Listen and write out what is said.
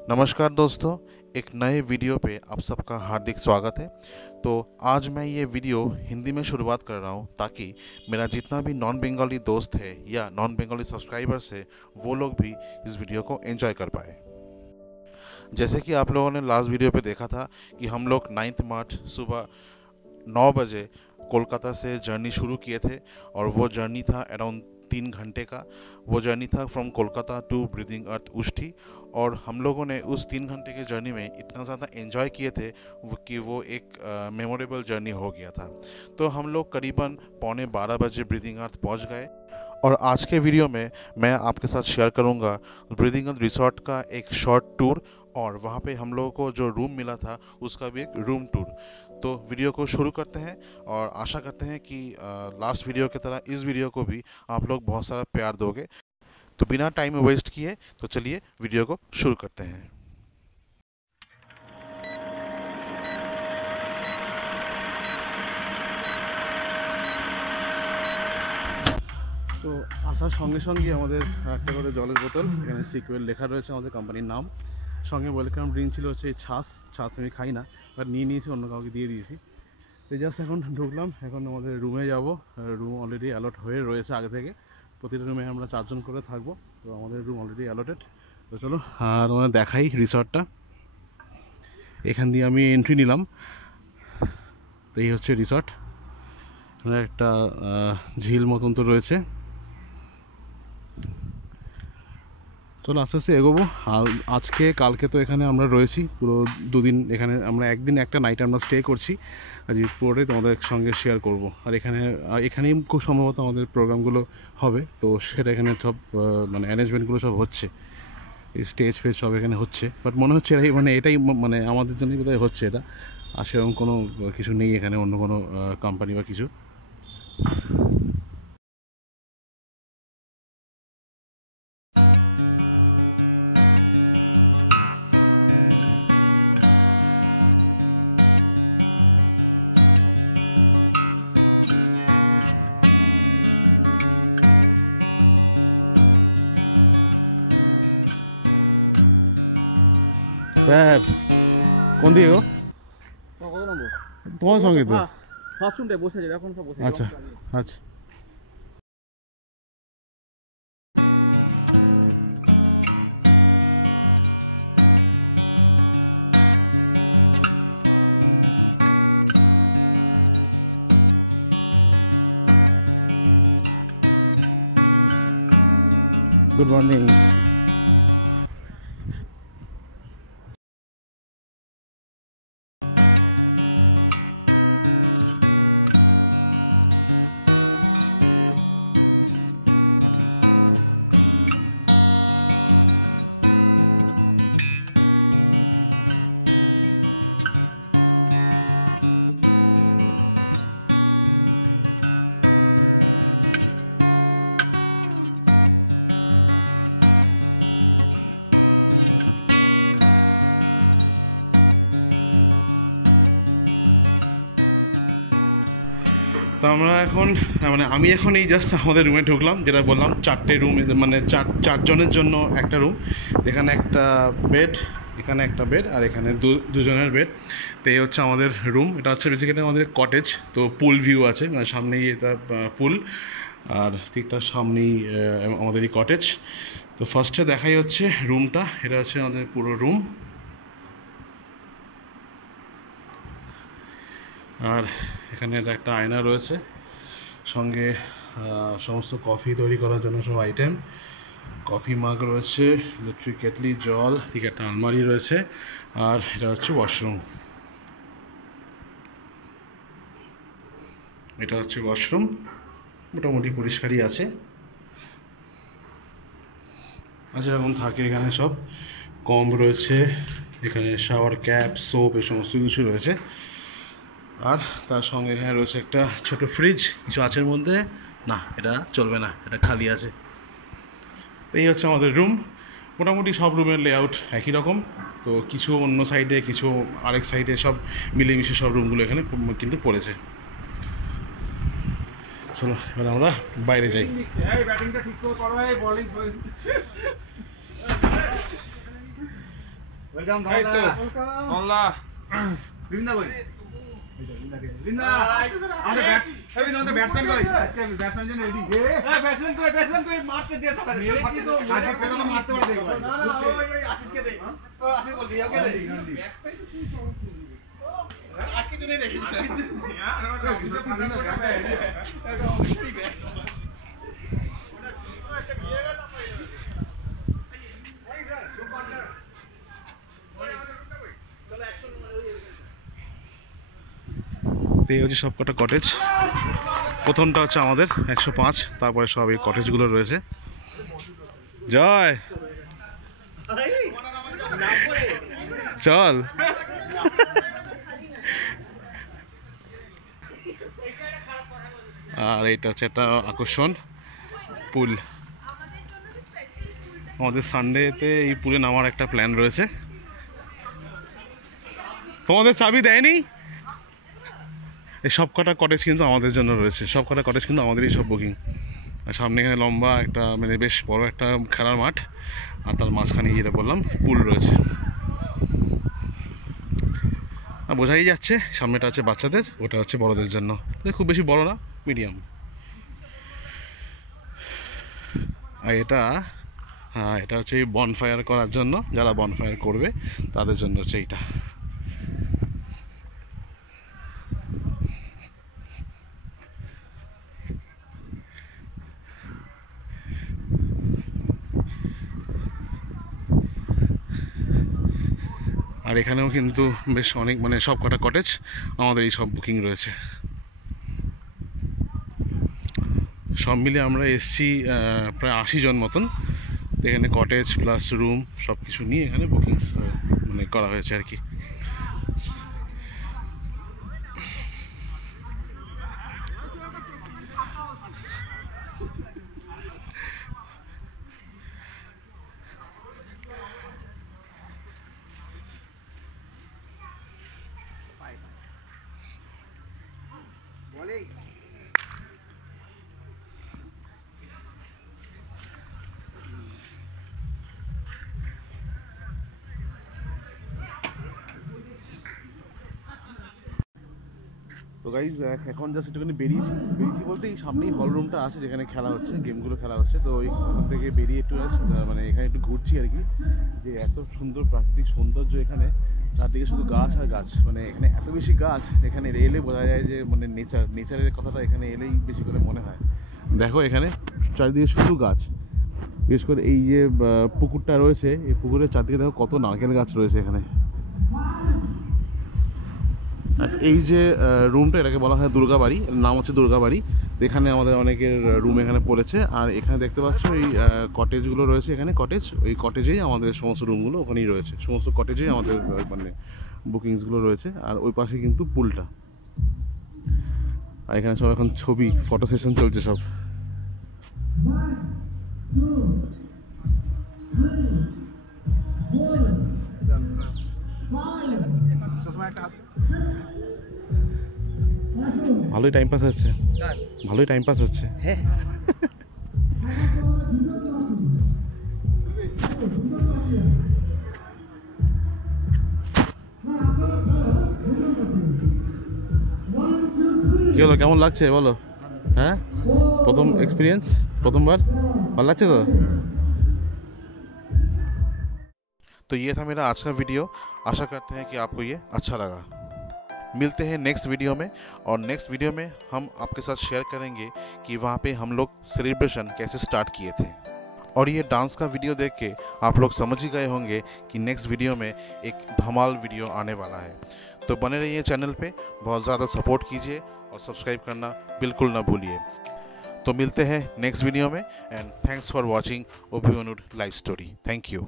नमस्कार दोस्तों, एक नए वीडियो पे आप सबका हार्दिक स्वागत है। तो आज मैं ये वीडियो हिंदी में शुरुआत कर रहा हूँ ताकि मेरा जितना भी नॉन बंगाली दोस्त है या नॉन बंगाली सब्सक्राइबर्स है वो लोग भी इस वीडियो को एंजॉय कर पाए। जैसे कि आप लोगों ने लास्ट वीडियो पे देखा था कि हम लोग 9 मार्च सुबह 9 बजे कोलकाता से जर्नी शुरू किए थे और वो जर्नी था अराउंड 3 घंटे का। वो जर्नी था फ्रॉम कोलकाता टू ब्रीदिंग अर्थ उष्टी। और हम लोगों ने उस 3 घंटे की जर्नी में इतना ज़्यादा एंजॉय किए थे कि वो एक मेमोरेबल जर्नी हो गया था। तो हम लोग करीबन 11:45 बजे ब्रीदिंग अर्थ पहुंच गए। और आज के वीडियो में मैं आपके साथ शेयर करूंगा ब्रीदिंग अर्थ रिसोर्ट का एक शॉर्ट टूर और वहाँ पे हम लोगों को जो रूम मिला था उसका भी एक रूम टूर। तो वीडियो को शुरू करते हैं और आशा करते हैं कि लास्ट वीडियो की तरह इस वीडियो को भी आप लोग बहुत सारा प्यार दोगे। तो बिना टाइम वेस्ट किए तो चलिए वीडियो को शुरू करते हैं। তো আসার সঙ্গে সঙ্গে আমাদের একটা করে জলের বোতল, এখানে সিকুয়েল লেখা রয়েছে আমাদের কোম্পানির নাম, সঙ্গে ওয়েলকাম ড্রিঙ্ক ছিল হচ্ছে ছাঁচ আমি খাই না, বাট নিয়ে নিয়েছি, অন্য কাউকে দিয়ে দিয়েছি। তো জাস্ট এখন ঢুকলাম, এখন আমাদের রুমে যাব। রুম অলরেডি অ্যালট হয়ে রয়েছে আগে থেকে, প্রতিটা রুমে আমরা 4 জন করে থাকবো। তো আমাদের রুম অলরেডি অ্যালটেড। তো চলো আর আমরা দেখাই রিসর্টটা। এখান দিয়ে আমি এন্ট্রি নিলাম। তো এই হচ্ছে রিসর্ট, একটা ঝিল মতন তো রয়েছে। চলো আস্তে আস্তে এগোবো। আর আজকে কালকে তো এখানে আমরা রয়েছি পুরো 2 দিন। এখানে আমরা একদিন একটা নাইট আমরা স্টে করছি, আর পরে তোমাদের সঙ্গে শেয়ার করব। আর এখানেই খুব সম্ভবত আমাদের প্রোগ্রামগুলো হবে। তো সেটা এখানে সব মানে অ্যারেঞ্জমেন্টগুলো সব হচ্ছে, এই স্টেজ ফেজ সব এখানে হচ্ছে। বাট মনে হচ্ছে এটাই মানে আমাদের জন্যই বোধহয় হচ্ছে এটা, আর সেরকম কোনো কিছু নেই এখানে, অন্য কোনো কোম্পানি বা কিছু। তোমার সঙ্গে তো সব শুনতে বসে যায়, এখন সব বসে। আচ্ছা আচ্ছা। Good morning. আমি এখন এই জাস্ট আমাদের রুমে ঢুকলাম, যেটা বললাম 4টে রুম, মানে 4 জনের জন্য একটা রুম। এখানে একটা বেড, এখানে একটা বেড, আর এখানে 2 জনের বেড। তো এই হচ্ছে আমাদের রুম। এটা হচ্ছে বেসিক্যালি আমাদের কটেজ। তো পুল ভিউ আছে, মানে সামনেই এটা পুল, আর ঠিক তার সামনেই আমাদের এই কটেজ। তো ফার্স্টে দেখাই হচ্ছে রুমটা। এটা হচ্ছে আমাদের পুরো রুম। আর এখানে একটা আয়না রয়েছে, সঙ্গে সমস্ত কফি তৈরি করার জন্য সব আইটেম, কফি মাগ রয়েছে, ইলেকট্রিক কেটলি, জল, ঠিক একটা আলমারি রয়েছে। আর এটা হচ্ছে ওয়াশরুম। এটা হচ্ছে ওয়াশরুম, মোটামুটি পরিষ্কারই আছে। আচ্ছা, এখন থাকে এখানে সব কম রয়েছে, এখানে শাওয়ার ক্যাপ, সোপ, এই সমস্ত কিছু রয়েছে। আর তার সঙ্গে এখানে রয়েছে একটা ছোট ফ্রিজ, কিছু আছে এর মধ্যে, না এটা চলবে না, এটা খালি আছে। এই হচ্ছে আমাদের রুম। মোটামুটি সব রুমের লেআউট একই রকম। তো কিছু অন্য সাইডে, কিছু আরেক সাইডে, সব মিলেমিশে সব রুমগুলো এখানে কিন্তু পড়েছে। চলো এবার আমরা বাইরে যাই। ওয়েলকাম ধনলা রিন্দা কই রিন্দা আরে ব্যাট হেভি নন ব্যাটসম্যান কই আজকে ব্যাটসম্যান জন্য রেডি ব্যাটসম্যান কই মারতে দে তো মেরেছি তো আজকে পেলো তো মারতে পারে দেখো না না ওই আশিককে দে ও আশিক বল দিও কে দে আজকে তো নেই এই হচ্ছে সবকটা কটেজ। প্রথমটা হচ্ছে আমাদের 105, তারপরে সব এই কটেজগুলো রয়েছে। জয় চল। আর এটা হচ্ছে একটা আকর্ষণ পুল। আমাদের সানডেতে এই পুলে নামার একটা প্ল্যান রয়েছে। তোমাদের চাবি দেয়নি? এই সব কটা কটেজ কিন্তু আমাদের জন্য রয়েছে, সব কটা কটেজ কিন্তু আমাদেরই সব বুকিং। আর সামনে এখানে লম্বা একটা মানে বেশ বড় একটা খেলার মাঠ, আর তার মাঝখানে যেটা বললাম পুল রয়েছে। আর বোঝাই যাচ্ছে সামনেটা হচ্ছে বাচ্চাদের, ওটা হচ্ছে বড়দের জন্য। খুব বেশি বড় না, মিডিয়াম। আর এটা হচ্ছে বনফায়ার করার জন্য, যারা বনফায়ার করবে তাদের জন্য হচ্ছে এইটা। আর এখানেও কিন্তু বেশ অনেক মানে সব কটা কটেজ আমাদের এই সব বুকিং রয়েছে। সব মিলে আমরা এসছি প্রায় 80 জন মতন। এখানে কটেজ প্লাস রুম সব কিছু নিয়ে এখানে বুকিং মানে করা হয়েছে আর কি। তো গাইজ এখন জাস্ট একটুখানি বেরিয়েছি বলতে এই সামনেই হল রুমটা আছে যেখানে খেলা হচ্ছে, গেমগুলো খেলা হচ্ছে। তো ওইখান থেকে বেরিয়ে একটু মানে এখানে একটু ঘুরছি আর কি। যে এত সুন্দর প্রাকৃতিক সৌন্দর্য এখানে, চারদিকে শুধু গাছ আর গাছ। মানে এখানে এত বেশি গাছ, এখানে এলে বোঝা যায় যে মানে নেচারের কথাটা এখানে এলেই বেশি করে মনে হয়। দেখো এখানে চারিদিকে শুধু গাছ। বিশেষ করে এই যে পুকুরটা রয়েছে, এই পুকুরের চারদিকে দেখো কত নারকেল গাছ রয়েছে এখানে। এই যে রুমটা, এটাকে বলা হয় দুর্গাবাড়ি, নাম হচ্ছে দুর্গাবাড়ি। এখানে আমাদের অনেকের রুম এখানে পড়েছে। আর এখানে দেখতে পাচ্ছ এই কটেজগুলো রয়েছে, এখানে কটেজ, ওই কটেজেই আমাদের সমস্ত রুমগুলো ওখানেই রয়েছে। সমস্ত কটেজেই আমাদের মানে বুকিংসগুলো রয়েছে। আর ওই পাশে কিন্তু পুলটা। আর এখানে সব এখন ছবি ফটো সেশন চলছে সব। ভালোই টাইম পাস হচ্ছে, ভালোই টাইম পাস হচ্ছে। হ্যাঁ কি হলো, কেমন লাগছে বলো? হ্যাঁ প্রথম এক্সপিরিয়েন্স, প্রথমবার, ভালো লাগছে তো? तो ये था मेरा आज का वीडियो। आशा करते हैं कि आपको ये अच्छा लगा। मिलते हैं नेक्स्ट वीडियो में, और नेक्स्ट वीडियो में हम आपके साथ शेयर करेंगे कि वहाँ पे हम लोग सेलिब्रेशन कैसे स्टार्ट किए थे। और ये डांस का वीडियो देख के आप लोग समझ ही गए होंगे कि नेक्स्ट वीडियो में एक धमाल वीडियो आने वाला है। तो बने रहिए चैनल पे, बहुत ज़्यादा सपोर्ट कीजिए और सब्सक्राइब करना बिल्कुल ना भूलिए। तो मिलते हैं नेक्स्ट वीडियो में, एंड थैंक्स फॉर वॉचिंग ओबीओनुड लाइव स्टोरी। Thank you.